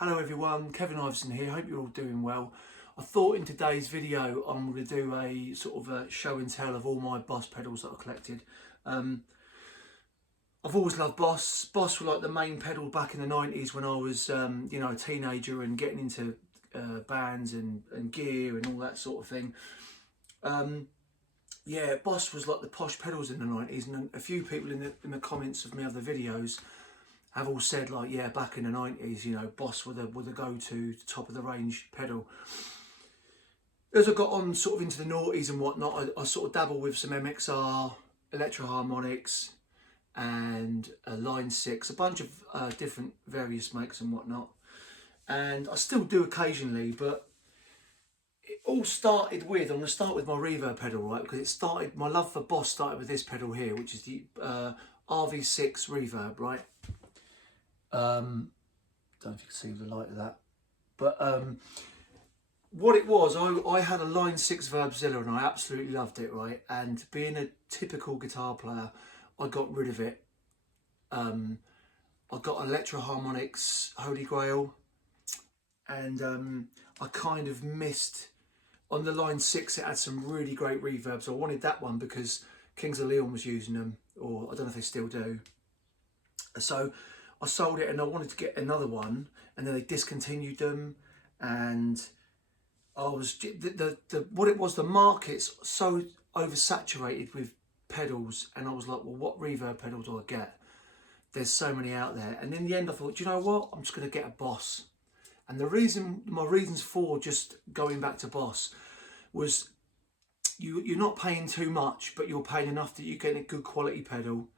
Hello everyone, Kevin Iverson here, hope you're all doing well. I thought in today's video I'm going to do a sort of a show and tell of all my Boss pedals that I collected. I've always loved Boss. Boss were like the main pedal back in the 90s when I was you know, a teenager and getting into bands and gear and all that sort of thing. Yeah, Boss was like the posh pedals in the 90s, and a few people in the comments of my other videos have all said, like, yeah, back in the 90s, you know, Boss were the go-to, top of the range pedal. As I got on sort of into the noughties and whatnot, I sort of dabbled with some MXR, Electro Harmonics, and Line 6, a bunch of different various makes and whatnot. And I still do occasionally, but it all started with, I'm going to start with my reverb pedal, right? Because it started, my love for Boss started with this pedal here, which is the RV6 Reverb, right? Don't know if you can see the light of that, but what it was, I had a Line 6 Verbzilla and I absolutely loved it, right? And being a typical guitar player, I got rid of it. I got Electro Harmonics Holy Grail, and I kind of missed, on the Line 6 it had some really great reverbs. I wanted that one because Kings of Leon was using them, or I don't know if they still do. So I sold it and I wanted to get another one, and then they discontinued them, and I was what it was, the market's so oversaturated with pedals, and I was like, well, what reverb pedal do I get? There's so many out there. And in the end I thought, do you know what, I'm just going to get a Boss. And my reasons for just going back to Boss was you're not paying too much, but you're paying enough that you're getting a good quality pedal.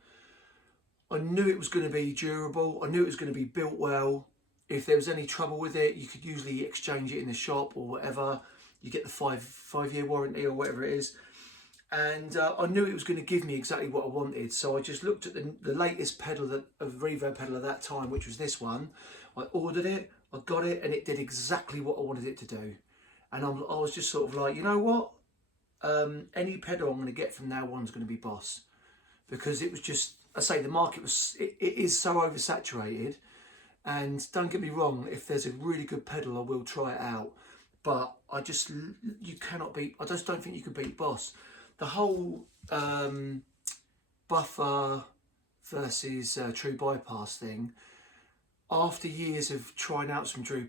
I knew it was going to be durable. I knew it was going to be built well. If there was any trouble with it, you could usually exchange it in the shop or whatever. You get the five-year warranty or whatever it is. And I knew it was going to give me exactly what I wanted. So I just looked at the latest pedal, of reverb pedal at that time, which was this one. I ordered it, I got it, and it did exactly what I wanted it to do. And I was just sort of like, you know what? Any pedal I'm going to get from now on is going to be Boss. Because it was just, I say, the market was, it is so oversaturated. And don't get me wrong, if there's a really good pedal, I will try it out. But I just don't think you can beat Boss. The whole buffer versus true bypass thing, after years of trying out some true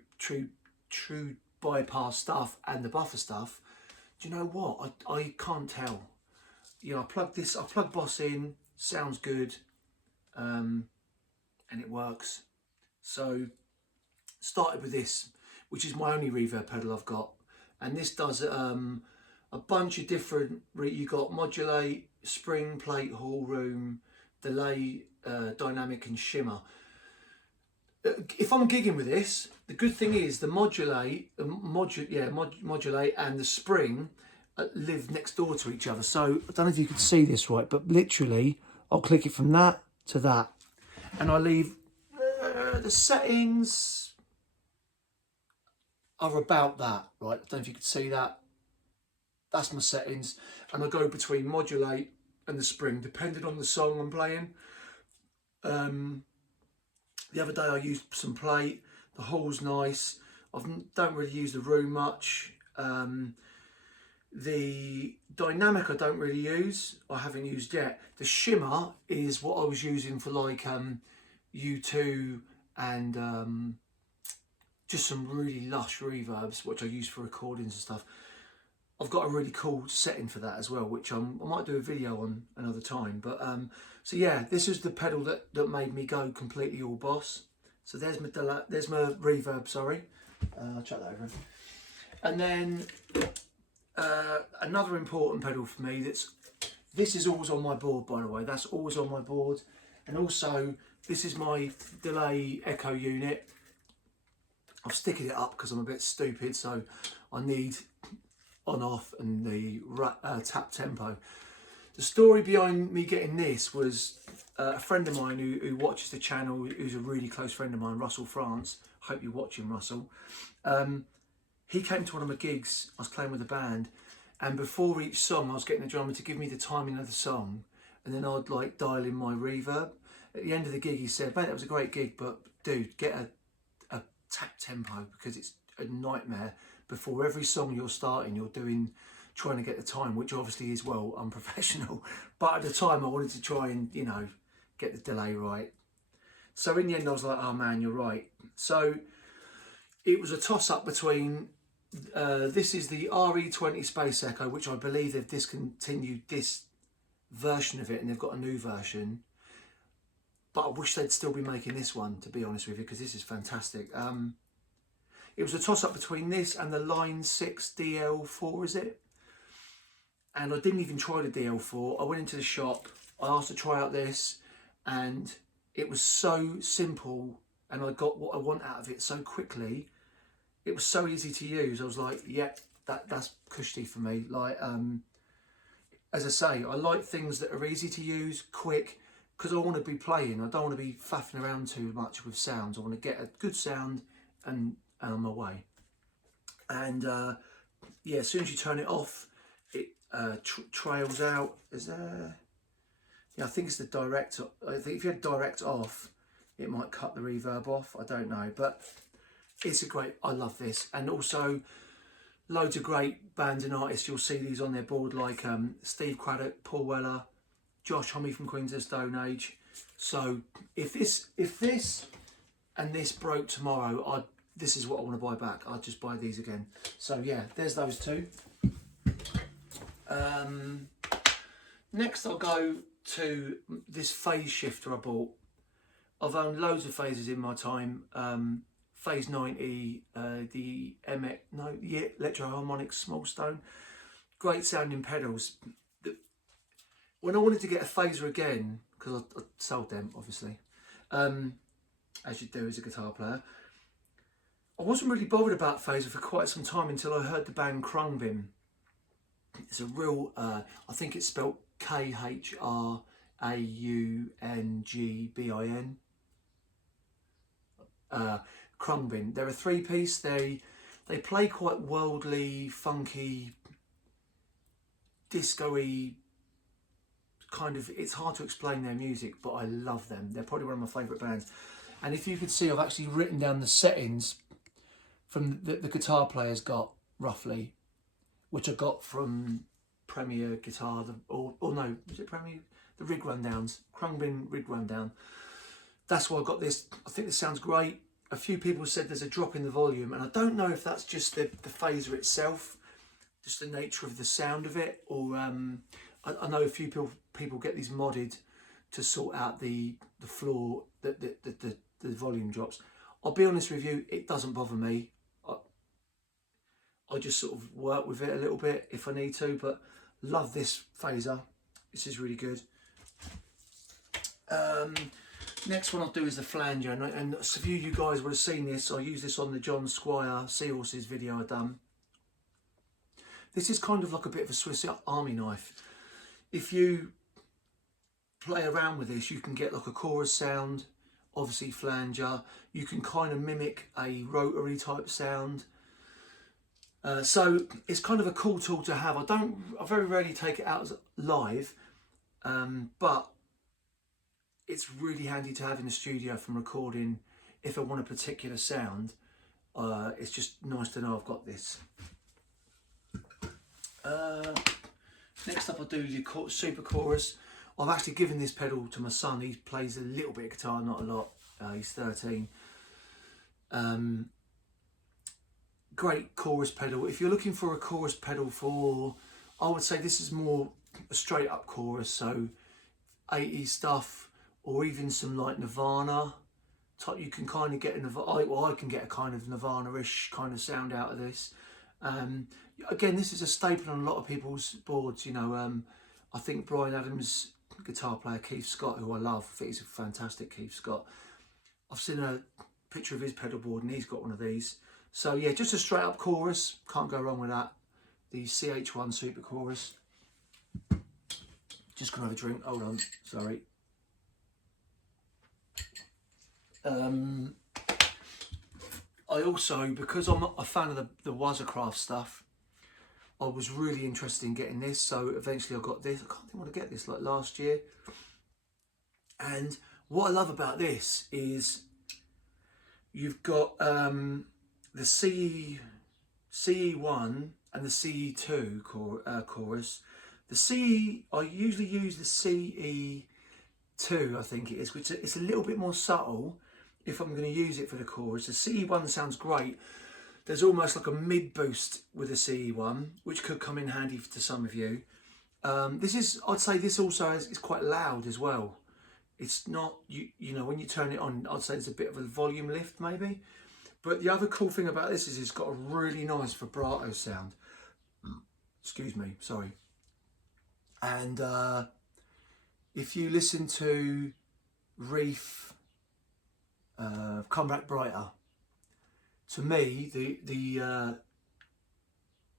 bypass stuff and the buffer stuff, do you know what? I can't tell. You know, I plug Boss in, sounds good, and it works. So started with this, which is my only reverb pedal I've got, and this does a bunch of different. You got modulate, spring, plate, hall room, delay, dynamic, and shimmer. If I'm gigging with this, the good thing is the modulate and the spring live next door to each other. So I don't know if you can see this right, but literally I'll click it from that to that, and I leave the settings are about that, right? I don't know if you could see that. That's my settings, and I go between modulate and the spring depending on the song I'm playing. The other day I used some plate. The hall's nice. I don't really use the room much. The dynamic I don't really use. I haven't used yet. The shimmer is what I was using for like U2 and just some really lush reverbs, which I use for recordings and stuff. I've got a really cool setting for that as well, which I might do a video on another time. But so yeah, this is the pedal that made me go completely all Boss. So there's my reverb. Sorry, I'll chuck that over. And then another important pedal for me. This is always on my board, by the way. That's always on my board. And also, this is my delay echo unit. I'm sticking it up because I'm a bit stupid, so I need on off and the tap tempo. The story behind me getting this was a friend of mine who watches the channel, who's a really close friend of mine, Russell France. Hope you're watching, Russell. He came to one of my gigs. I was playing with a band, and before each song I was getting the drummer to give me the timing of the song, and then I'd like dial in my reverb. At the end of the gig he said, mate, that was a great gig, but dude, get a exact tempo, because it's a nightmare. Before every song you're starting, you're trying to get the time, which obviously is, well, unprofessional. But at the time I wanted to try and, you know, get the delay right. So in the end I was like, oh man, you're right. So it was a toss-up between, this is the RE20 Space Echo, which I believe they've discontinued this version of it and they've got a new version. But I wish they'd still be making this one, to be honest with you, because this is fantastic. It was a toss-up between this and the Line 6 DL4, is it? And I didn't even try the DL4. I went into the shop, I asked to try out this, and it was so simple, and I got what I want out of it so quickly. It was so easy to use. I was like, yeah, that's cushy for me. Like, as I say, I like things that are easy to use, quick, because I want to be playing. I don't want to be faffing around too much with sounds. I want to get a good sound and on my way. And yeah, as soon as you turn it off, it trails out. Is there? Yeah, I think it's the direct. I think if you had direct off, it might cut the reverb off. I don't know, but it's a great. I love this, and also loads of great bands and artists. You'll see these on their board, like Steve Craddock, Paul Weller, Josh Homme from Queens of the Stone Age. So if this and this broke tomorrow, this is what I want to buy back. I'd just buy these again. So yeah, there's those two. Next I'll go to this phase shifter I bought. I've owned loads of phases in my time. Phase 90, the Electro Harmonics Small Stone. Great sounding pedals. When I wanted to get a phaser again, because I sold them obviously, as you do as a guitar player, I wasn't really bothered about phaser for quite some time until I heard the band Krungbin. It's a real, I think it's spelled Khraungbin. Krungbin. They're a three-piece. They play quite worldly, funky, disco-y kind of. It's hard to explain their music, but I love them. They're probably one of my favourite bands. And if you could see, I've actually written down the settings from the guitar player's got, roughly, which I got from Premier Guitar, or no, was it Premier? The rig rundowns, Krungbin rig rundown. That's why I got this. I think this sounds great. A few people said there's a drop in the volume, and I don't know if that's just the phaser itself, just the nature of the sound of it, or I know a few people get these modded to sort out the floor, the volume drops. I'll be honest with you, it doesn't bother me. I just sort of work with it a little bit if I need to, but love this phaser. This is really good. Next one I'll do is the Flanger, and a few of you guys would have seen this. I used this on the John Squire Seahorses video I done. This is kind of like a bit of a Swiss Army knife. If you play around with this, you can get like a chorus sound, obviously Flanger. You can kind of mimic a Rotary type sound. So it's kind of a cool tool to have. I very rarely take it out as live, but it's really handy to have in the studio from recording. If I want a particular sound, it's just nice to know I've got this. Next up I'll do the Super Chorus. I've actually given this pedal to my son. He plays a little bit of guitar, not a lot. He's 13. Great chorus pedal. If you're looking for a chorus pedal for, I would say this is more a straight up chorus, so 80s stuff, or even some like Nirvana type. You can kind of get I can get a kind of Nirvana-ish kind of sound out of this. Again, this is a staple on a lot of people's boards. You know, I think Bryan Adams' guitar player Keith Scott, who I love, I think he's a fantastic Keith Scott. I've seen a picture of his pedal board and he's got one of these. So yeah, just a straight up chorus, can't go wrong with that. The CH1 Super Chorus. Just gonna have a drink, hold on, sorry. I also, because I'm a fan of the Waza Craft stuff, I was really interested in getting this, so eventually I got this. I can't think I want to get this, like last year. And what I love about this is you've got the CE1 and the CE2 chorus. The CE, I usually use the CE2, I think it is, which it's a little bit more subtle if I'm going to use it for the chorus. The CE1 sounds great. There's almost like a mid boost with the CE1, which could come in handy to some of you. This is, I'd say this also is quite loud as well. It's not, you know, when you turn it on, I'd say there's a bit of a volume lift maybe. But the other cool thing about this is it's got a really nice vibrato sound. Excuse me, sorry. And if you listen to Reef, Come Back Brighter, to me, the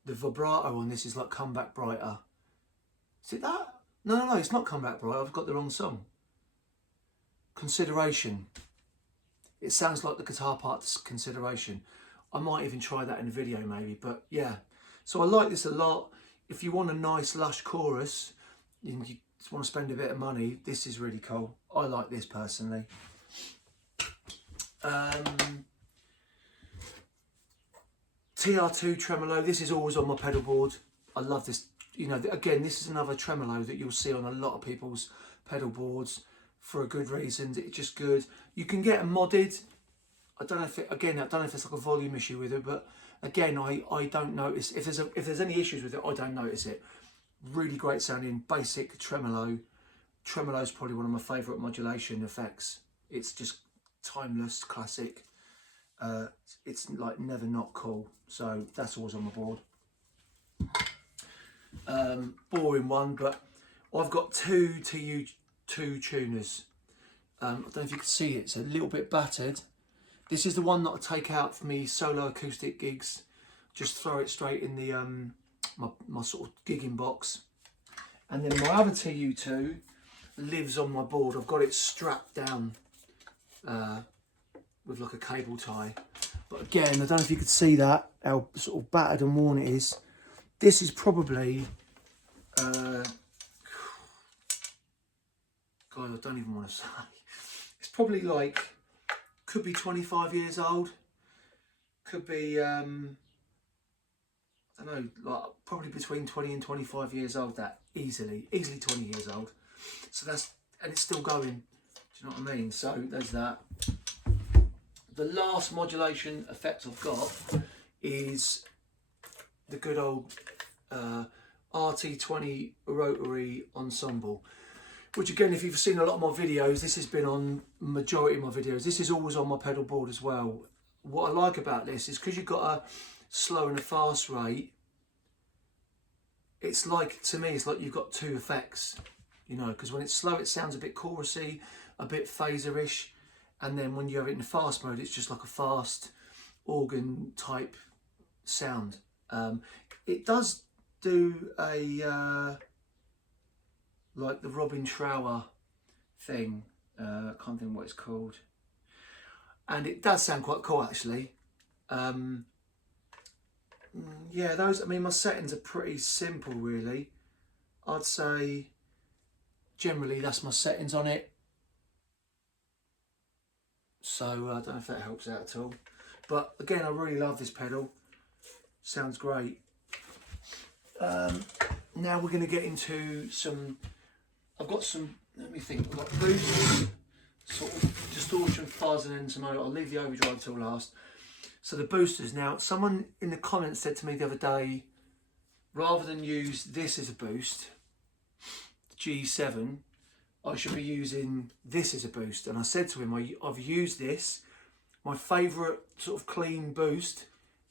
vibrato on this is like Come Back Brighter. Is it that? No, it's not Come Back Brighter. I've got the wrong song. Consideration. It sounds like the guitar part's Consideration. I might even try that in a video maybe, but yeah. So I like this a lot. If you want a nice lush chorus and you just want to spend a bit of money, this is really cool. I like this personally. TR2 Tremolo, this is always on my pedal board. I love this. You know, again, this is another tremolo that you'll see on a lot of people's pedal boards for a good reason. It's just good. You can get them modded. I don't know if it's like a volume issue with it, but again, I don't notice if there's any issues with it. I don't notice it. Really great sounding basic tremolo. Tremolo is probably one of my favourite modulation effects. It's just timeless, classic. It's like never not cool. So that's always on my board. Boring one, but I've got two TU2 tuners. I don't know if you can see it. It's a little bit battered. This is the one that I take out for me solo acoustic gigs. Just throw it straight in the my sort of gigging box. And then my other TU2 lives on my board. I've got it strapped down with like a cable tie. But again, I don't know if you could see that, how sort of battered and worn it is. This is probably, God, I don't even want to say. It's probably like, could be 25 years old. Could be, I don't know, like probably between 20 and 25 years old, that easily 20 years old. So that's, and it's still going, do you know what I mean? So there's that. The last modulation effect I've got is the good old RT20 Rotary ensemble, which again, if you've seen a lot of my videos, this has been on majority of my videos. This is always on my pedal board as well. What I like about this is because you've got a slow and a fast rate, it's like, to me, it's like you've got two effects, you know, because when it's slow, it sounds a bit chorusy, a bit phaser-ish, and then when you have it in the fast mode, it's just like a fast organ type sound. It does do a like the Robin Trower thing. I can't think what it's called, and it does sound quite cool actually. Yeah, those. I mean, my settings are pretty simple, really. I'd say generally that's my settings on it. So I don't know if that helps out at all. But again, I really love this pedal. Sounds great. Now we're going to get into some, I've got some, let me think, I've got boosts, sort of distortion, fuzz, and then some, I'll leave the overdrive till last. So the boosters, now someone in the comments said to me the other day, rather than use this as a boost, G7, I should be using this as a boost. And I said to him, I've used this, my favourite sort of clean boost,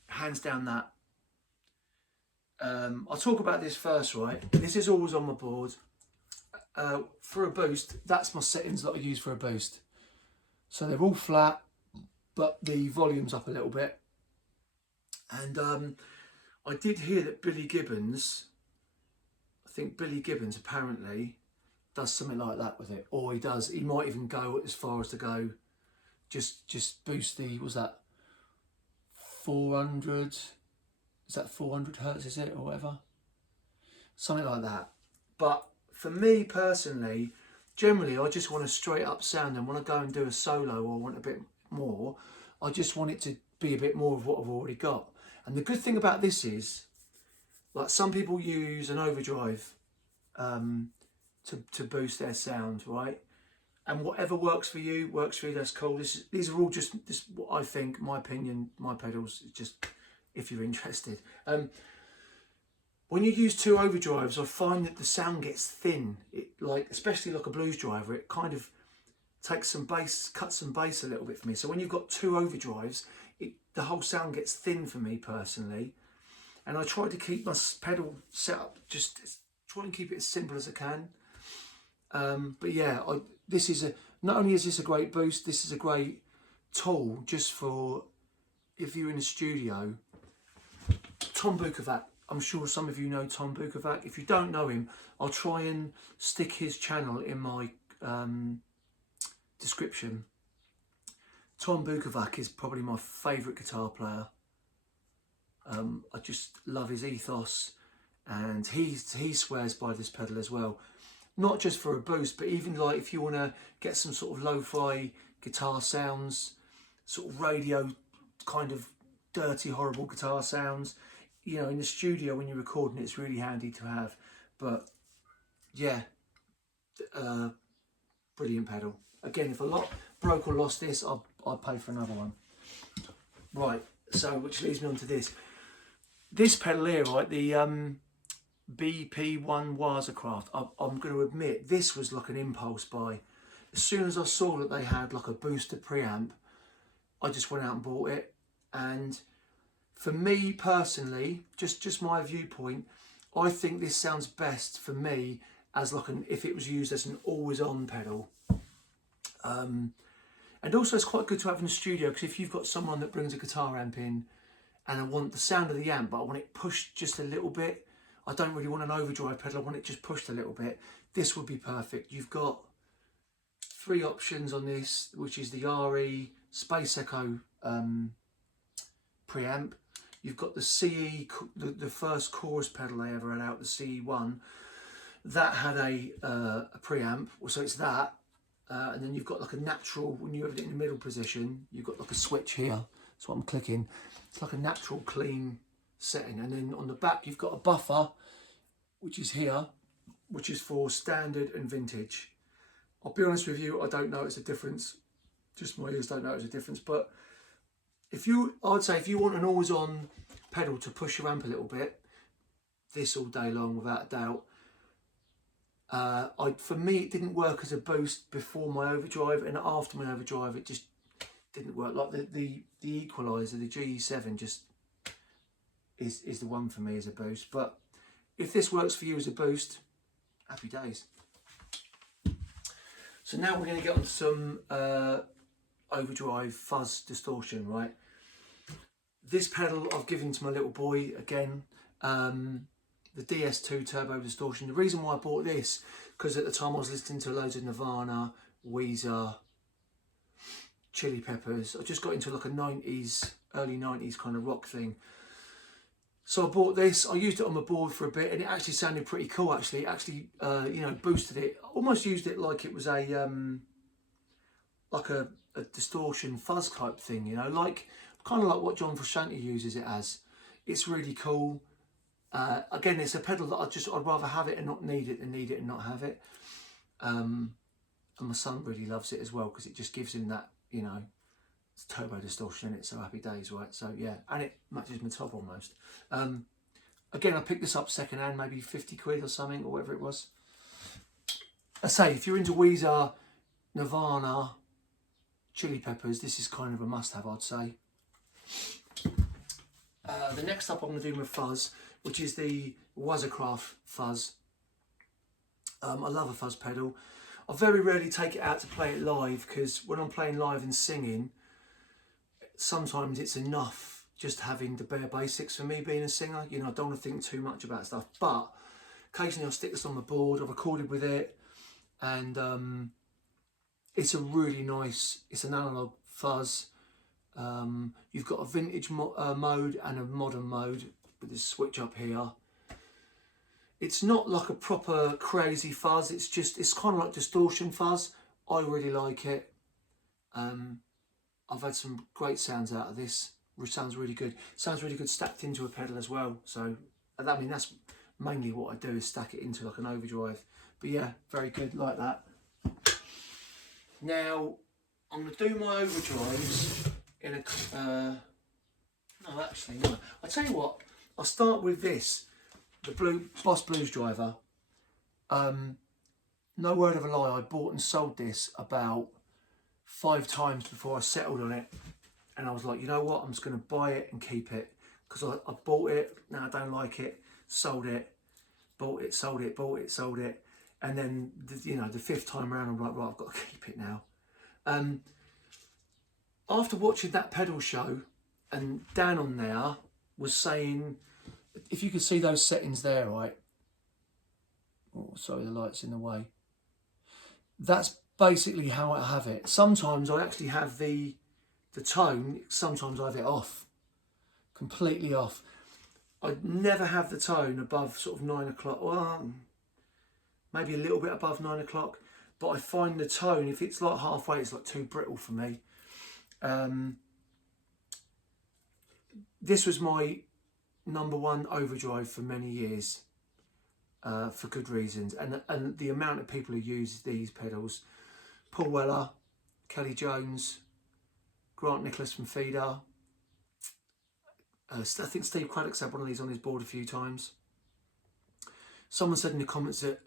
hands down that. I'll talk about this first, right? This is always on my board. For a boost, that's my settings that I use for a boost. So they're all flat, but the volume's up a little bit. And I did hear that Billy Gibbons, I think Billy Gibbons apparently does something like that with it. Or he might even go as far as to go, just boost the, was that 400? Is that 400 hertz, is it, or whatever? Something like that. But for me personally, generally I just want a straight up sound, and when I go and do a solo or want a bit more, I just want it to be a bit more of what I've already got. And the good thing about this is, like some people use an overdrive to boost their sound, right? And whatever works for you, that's cool. These are all just what I think, my opinion, my pedals, just if you're interested. When you use two overdrives, I find that the sound gets thin. Especially like a blues driver, it kind of takes some bass, cuts some bass a little bit for me. So when you've got two overdrives, the whole sound gets thin for me personally. And I try to keep my pedal setup, just try and keep it as simple as I can. But yeah, not only is this a great boost, this is a great tool just for if you're in a studio. Tom Bukovac, I'm sure some of you know Tom Bukovac. If you don't know him, I'll try and stick his channel in my description. Tom Bukovac is probably my favourite guitar player. I just love his ethos, and he swears by this pedal as well. Not just for a boost, but even like if you want to get some sort of lo-fi guitar sounds, sort of radio kind of dirty, horrible guitar sounds, you know, in the studio when you're recording, it's really handy to have. But yeah, brilliant pedal. Again, if a broke or lost this, I'd pay for another one. Right, so which leads me on to this. This pedal here, right, the BP1 Waza Craft, I'm going to admit, this was like an impulse buy. As soon as I saw that they had like a booster preamp, I just went out and bought it. And for me personally, just my viewpoint, I think this sounds best for me as like if it was used as an always-on pedal. And also it's quite good to have in the studio, because if you've got someone that brings a guitar amp in and I want the sound of the amp, but I want it pushed just a little bit, I don't really want an overdrive pedal, I want it just pushed a little bit, this would be perfect. You've got 3 options on this, which is the RE Space Echo preamp. You've got the CE, the first chorus pedal they ever had out, the CE1. That had a preamp, so it's that. And then you've got like a natural, when you have it in the middle position, you've got like a switch here. That's what I'm clicking. It's like a natural clean setting. And then on the back, you've got a buffer, which is here, which is for standard and vintage. I'll be honest with you, I don't notice a difference. Just my ears don't notice a difference. But I'd say if you want an always-on pedal to push your amp a little bit, this all day long, without a doubt. For me, it didn't work as a boost before my overdrive, and after my overdrive, it just didn't work. Like the equalizer, the GE7, just is the one for me as a boost. But if this works for you as a boost, happy days. So now we're going to get on to some overdrive fuzz distortion, right? This pedal I've given to my little boy again. The DS2 Turbo Distortion. The reason why I bought this, because at the time I was listening to loads of Nirvana, Weezer, Chili Peppers. I just got into like a 90s, early 90s kind of rock thing. So I bought this. I used it on my board for a bit, and it actually sounded pretty cool. Actually, you know, boosted it. Almost used it like it was a distortion fuzz type thing. You know, like kind of like what John Frusciante uses it as. It's really cool. Again, it's a pedal that I'd rather have it and not need it than need it and not have it. And my son really loves it as well, because it just gives him that, you know, it's turbo distortion in it, so happy days, right? So yeah, and it matches my top almost. Again, I picked this up second hand, maybe 50 quid or something, or whatever it was. I say, if you're into Weezer, Nirvana, Chili Peppers, this is kind of a must-have, I'd say. The next up I'm going to do my fuzz, which is the Waza Craft fuzz. I love a fuzz pedal. I very rarely take it out to play it live, because when I'm playing live and singing, sometimes it's enough just having the bare basics for me being a singer. You know, I don't want to think too much about stuff, but occasionally I'll stick this on the board. I've recorded with it, and it's a really nice, it's an analog fuzz. You've got a vintage mode and a modern mode with this switch up here. It's not like a proper crazy fuzz, it's kind of like distortion fuzz. I really like it. I I've had some great sounds out of this, which sounds really good. Sounds really good stacked into a pedal as well. So I mean, that's mainly what I do, is stack it into like an overdrive. But yeah, very good like that. Now I'm going to do my overdrives in a no, actually no. I'll tell you what, I'll start with this, the Boss Blues Driver. No word of a lie, I bought and sold this about 5 times before I settled on it, and I was like, you know what, I'm just going to buy it and keep it, because I bought it, now I don't like it, sold it, bought it, sold it, bought it, sold it, and then you know, the 5th time around I'm like, right, I've got to keep it now. After watching that pedal show, and Dan on there was saying, if you could see those settings there, right, oh sorry, the light's in the way, that's basically how I have it. Sometimes I actually have the tone, sometimes I have it off, completely off. I never have the tone above sort of 9 o'clock, well, maybe a little bit above 9 o'clock, but I find the tone, if it's like halfway, it's like too brittle for me. This was my #1 overdrive for many years, for good reasons, and the amount of people who use these pedals: Paul Weller, Kelly Jones, Grant Nicholas from Feeder. I think Steve Craddock's had one of these on his board a few times. Someone said in the comments that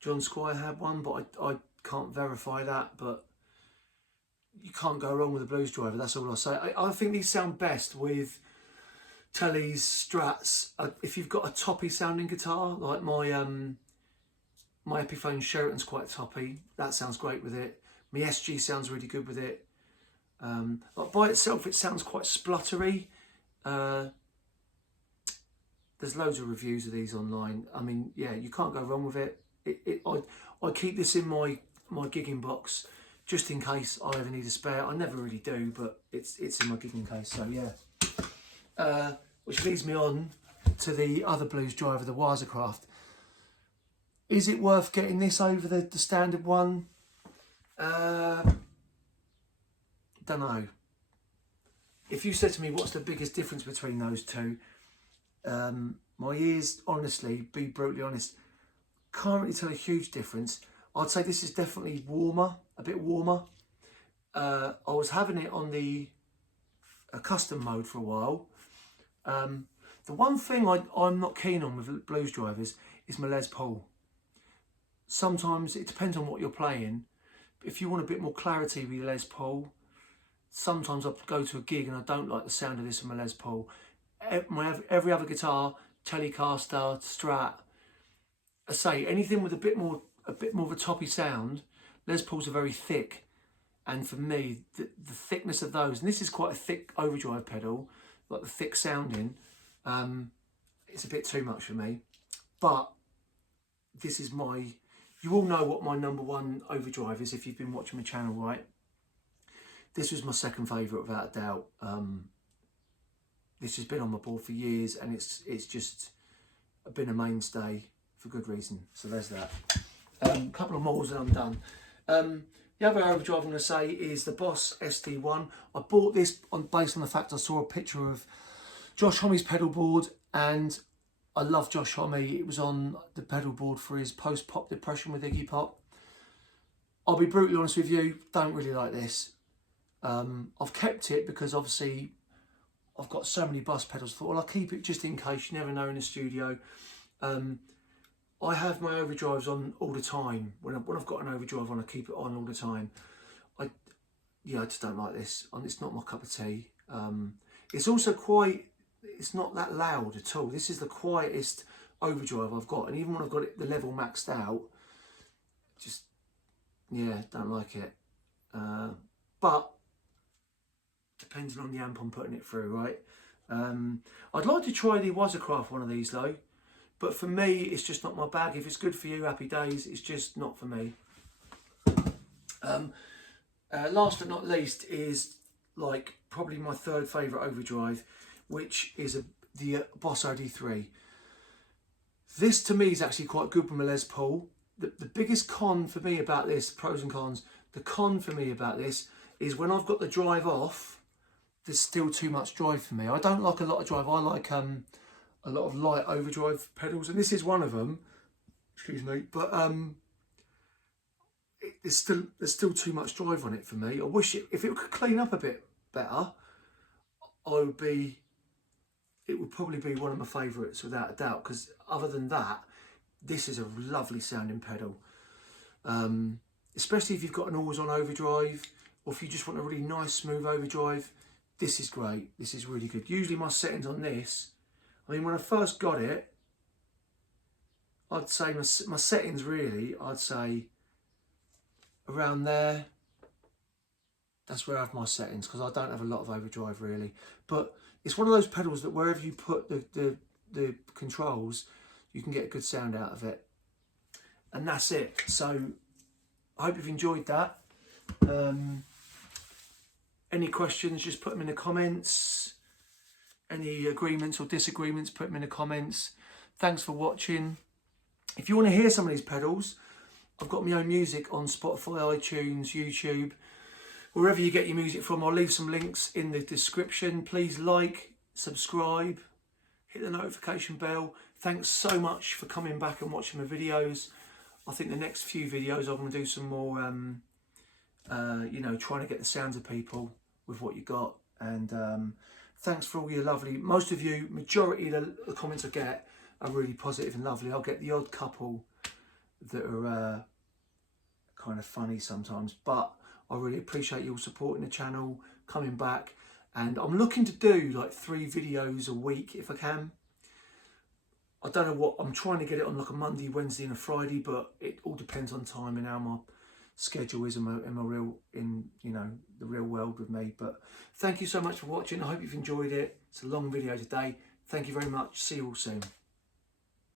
John Squire had one, but I can't verify that. But you can't go wrong with a Blues Driver, that's all I'll say. I think these sound best with Tellies, Strats. If you've got a toppy sounding guitar, like my Epiphone Sheraton's quite toppy, that sounds great with it. My SG sounds really good with it. Like by itself, it sounds quite spluttery. There's loads of reviews of these online. I mean, yeah, you can't go wrong with it. I keep this in my gigging box just in case I ever need a spare. I never really do, but it's in my gigging case. So yeah, which leads me on to the other Blues Driver, the Waza Craft. Is it worth getting this over the standard one? Don't know. If you said to me, what's the biggest difference between those two? My ears, honestly, be brutally honest, can't really tell a huge difference. I'd say this is definitely warmer, a bit warmer. I was having it on the custom mode for a while. The one thing I'm not keen on with Blues Drivers is my Les Paul. Sometimes it depends on what you're playing. If you want a bit more clarity with your Les Paul, sometimes I go to a gig and I don't like the sound of this on my Les Paul. Every other guitar, Telecaster, Strat, I say anything with a bit more of a toppy sound. Les Pauls are very thick, and for me, the thickness of those, and this is quite a thick overdrive pedal, like the thick sounding, it's a bit too much for me. But this is you all know what my #1 overdrive is if you've been watching my channel, right? This was my second favourite without a doubt. This has been on my board for years, and it's just been a mainstay for good reason. So there's that. A couple of models and I'm done. The other overdrive I'm going to say is the Boss SD1. I bought this based on the fact I saw a picture of Josh Homme's pedal board, and I love Josh Homme. It was on the pedal board for his post-pop depression with Iggy Pop. I'll be brutally honest with you, don't really like this. I've kept it because obviously I've got so many bus pedals. I thought, well, I'll keep it just in case, you never know in the studio. I have my overdrives on all the time. When I've got an overdrive on, I keep it on all the time. I just don't like this. It's not my cup of tea. It's also it's not that loud at all. This is the quietest overdrive I've got. And even when I've got the level maxed out, just, yeah, don't like it. But depending on the amp I'm putting it through, right? I'd like to try the Waza Craft one of these though. But for me, it's just not my bag. If it's good for you, happy days. It's just not for me. Last but not least is like probably my third favourite overdrive, which is the Boss OD3. This to me is actually quite good with my Les Paul. The biggest con for me about this, pros and cons, the con for me about this is when I've got the drive off, there's still too much drive for me. I don't like a lot of drive. I like a lot of light overdrive pedals, and this is one of them. Excuse me, but there's still too much drive on it for me. I wish if it could clean up a bit better, it would probably be one of my favourites without a doubt, because other than that, this is a lovely sounding pedal. Especially if you've got an always on overdrive, or if you just want a really nice smooth overdrive, this is great. This is really good. Usually my settings on this, I mean, when I first got it, I'd say my settings really, I'd say around there. That's where I have my settings, because I don't have a lot of overdrive really. But it's one of those pedals that wherever you put the controls, you can get a good sound out of it. And that's it. So I hope you've enjoyed that. Any questions, just put them in the comments. Any agreements or disagreements, put them in the comments. Thanks for watching. If you want to hear some of these pedals, I've got my own music on Spotify, iTunes, YouTube, wherever you get your music from. I'll leave some links in the description. Please like, subscribe, hit the notification bell. Thanks so much for coming back and watching my videos. I think the next few videos I'm going to do some more, you know, trying to get the sounds of people with what you got. And thanks for all your lovely, most of you, majority of the comments I get are really positive and lovely. I'll get the odd couple that are kind of funny sometimes, but I really appreciate you all supporting the channel, coming back, and I'm looking to do like 3 videos a week if I can. I don't know what, I'm trying to get it on like a Monday, Wednesday and a Friday, but it all depends on time and how my schedule is in you know, the real world with me. But thank you so much for watching. I hope you've enjoyed it. It's a long video today. Thank you very much. See you all soon.